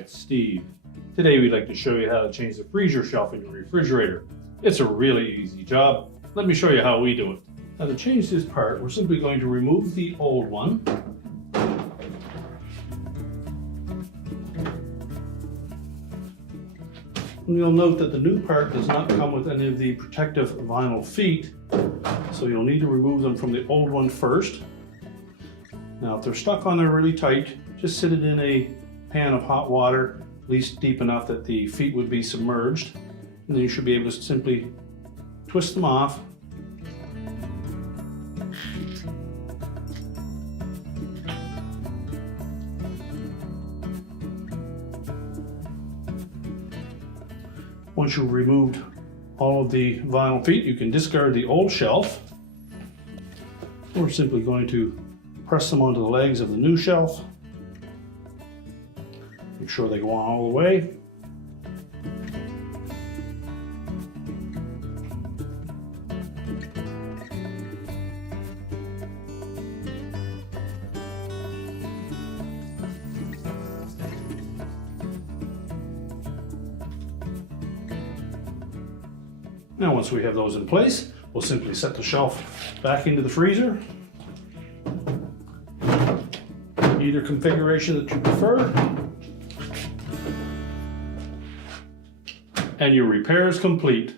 It's Steve. Today we'd like to show you how to change the freezer shelf in your refrigerator. It's a really easy job. Let me show you how we do it. Now to change this part, we're simply going to remove the old one. And you'll note that the new part does not come with any of the protective vinyl feet, so you'll need to remove them from the old one first. Now if they're stuck on there really tight, just sit it in a pan of hot water, at least deep enough that the feet would be submerged, and then you should be able to simply twist them off. Once you've removed all of the vinyl feet, you can discard the old shelf. We're simply going to press them onto the legs of the new shelf. Make sure they go on all the way. Now once we have those in place, we'll simply set the shelf back into the freezer. Either configuration that you prefer. And your repair is complete.